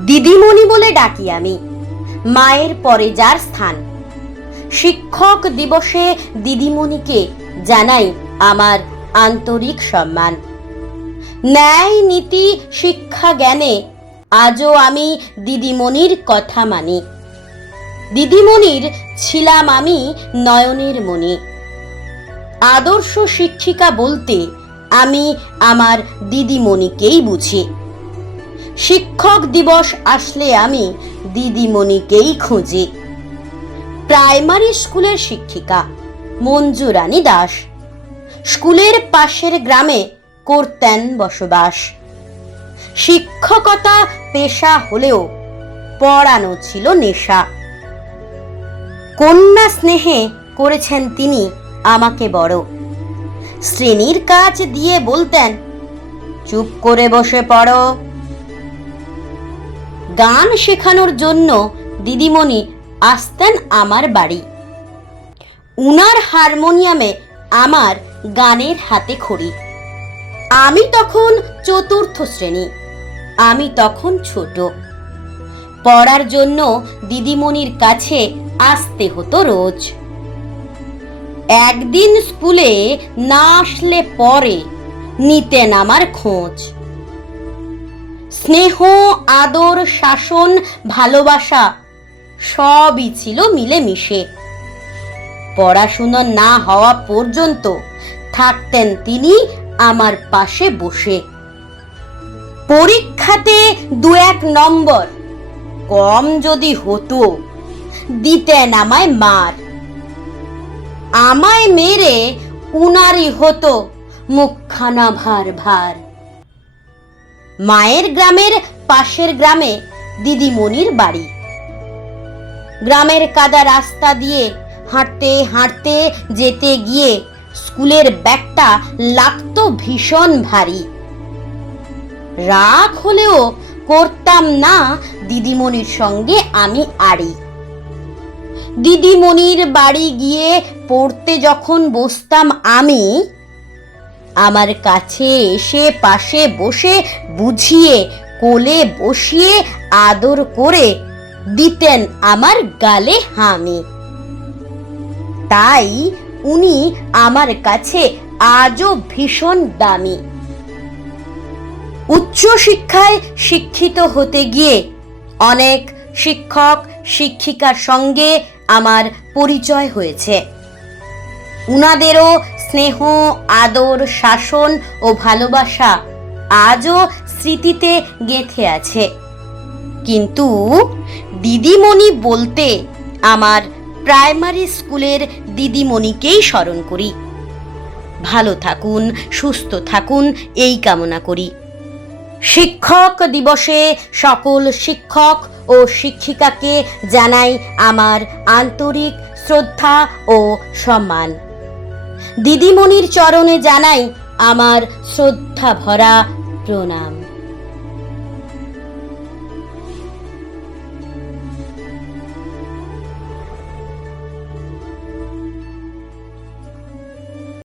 দিদিমণি বলে ডাকি আমি। মায়ের পরে যার স্থান। শিক্ষক দিবসে দিদিমণিকে জানাই আমার আন্তরিক সম্মান। ন্যায় নীতি শিক্ষা জ্ঞানে আজও আমি দিদিমণির কথা মানি। দিদিমণির ছিলাম আমি নয়নের মণি। আদর্শ শিক্ষিকা বলতে আমি আমার দিদিমণিকেই বুঝি। শিক্ষক দিবস আসলে আমি দিদিমণিকেই খুঁজি। প্রাইমারি স্কুলের শিক্ষিকা মঞ্জু রানী দাস। স্কুলের পাশের গ্রামে করতেন বসবাস। শিক্ষকতা পেশা হলেও পড়ানো ছিল নেশা। কন্যা স্নেহে করেছেন তিনি আমাকে বড়। শ্রেণির কাজ দিয়ে বলতেন, চুপ করে বসে পড়ো। গান শেখানোর জন্য দিদিমণি আসতেন আমার বাড়ি। উনার হারমোনিয়ামে আমার গানের হাতে খড়ি। আমি তখন চতুর্থ শ্রেণি, আমি তখন ছোট। পড়ার জন্য দিদিমণির কাছে আসতে হতো রোজ। একদিন স্কুলে না আসলে পরে নিতেন আমার খোঁজ। স্নেহ, আদর, শাসন, ভালোবাসা সবই ছিল মিলেমিশে। পড়াশুনো না হওয়া পর্যন্ত থাকতেন তিনি আমার পাশে বসে। পরীক্ষাতে দু এক নম্বর, কম যদি হতো, দিতেন আমায় মার। আমায় মেরে উনারই হতো মুখখানা ভার ভার। মায়ের গ্রামের পাশের গ্রামে দিদিমণির বাড়ি। গ্রামের কাদা রাস্তা দিয়ে হাঁটতে হাঁটতে যেতে গিয়ে স্কুলের ব্যাগটা লাগতো ভীষণ ভারী। রাগ হলেও করতাম না দিদিমণির সঙ্গে আমি আড়ি। দিদিমণির বাড়ি গিয়ে পড়তে যখন বসতাম আমি আমার কাছে এসে পাশে বসে বুঝিয়ে, কোলে বসিয়ে আদর করে দিতেন আমার গালে হামি। তাই উনি আমার কাছে আজও ভীষণ দামি। উচ্চ শিক্ষায় শিক্ষিত হতে গিয়ে অনেক শিক্ষক, শিক্ষিকার সঙ্গে আমার পরিচয় হয়েছে। উনাদেরও স্নেহ, আদর, শাসন ও ভালোবাসা আজও স্মৃতিতে গেঁথে আছে। কিন্তু দিদিমণি বলতে আমার প্রাইমারি স্কুলের দিদিমণিকেই স্মরণ করি। ভালো থাকুন, সুস্থ থাকুন, এই কামনা করি। শিক্ষক দিবসে সকল শিক্ষক ও শিক্ষিকাকে জানাই আমার আন্তরিক শ্রদ্ধা ও সম্মান। দিদিমণির চরণে জানাই আমার শ্রদ্ধা ভরা প্রণাম।